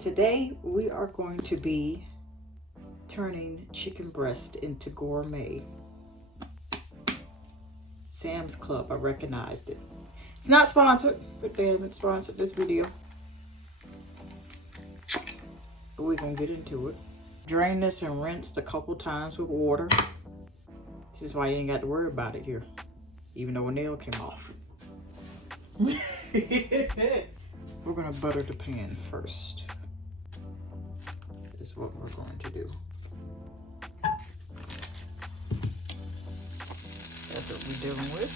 Today we are going to be turning chicken breast into gourmet. Sam's Club, I recognized it. It's not sponsored, but they haven't sponsored this video. But we're gonna get into it. Drain this and rinsed a couple times with water. This is why you ain't got to worry about it here, even though a nail came off. We're gonna butter the pan first. Is what we're going to do. That's what we're dealing with.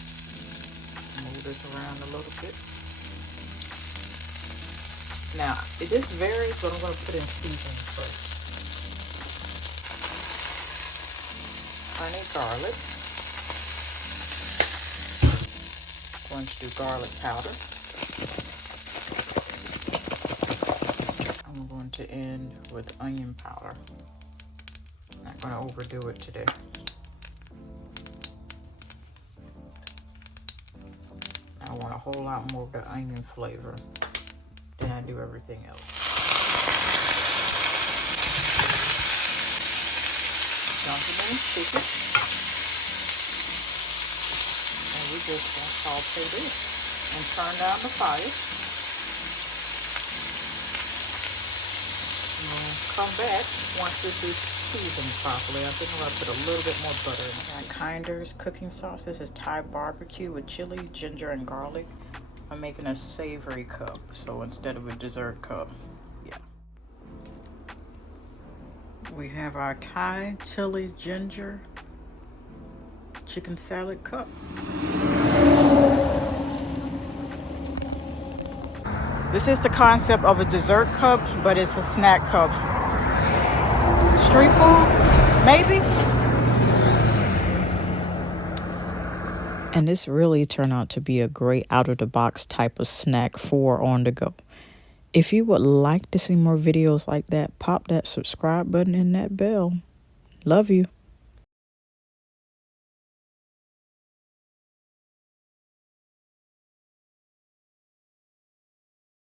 Move this around a little bit. Now, this varies, but I'm going to put in seasoning first. Honey, garlic. I'm going to do garlic powder. I'm going to end with onion powder. Not going to overdo it today. I want a whole lot more of the onion flavor than I do everything else. Dumping in chicken. And we just want to saute this and turn down the fire. Come back once this is seasoned properly. I think I'm going to put a little bit more butter in it. Kinder's cooking sauce. This is Thai barbecue with chili, ginger, and garlic. I'm making a savory cup, so instead of a dessert cup. Yeah. We have our Thai chili, ginger, chicken salad cup. This is the concept of a dessert cup, but it's a snack cup. Street food, maybe? And this really turned out to be a great out-of-the-box type of snack for on the go. If you would like to see more videos like that, pop that subscribe button and that bell. Love you.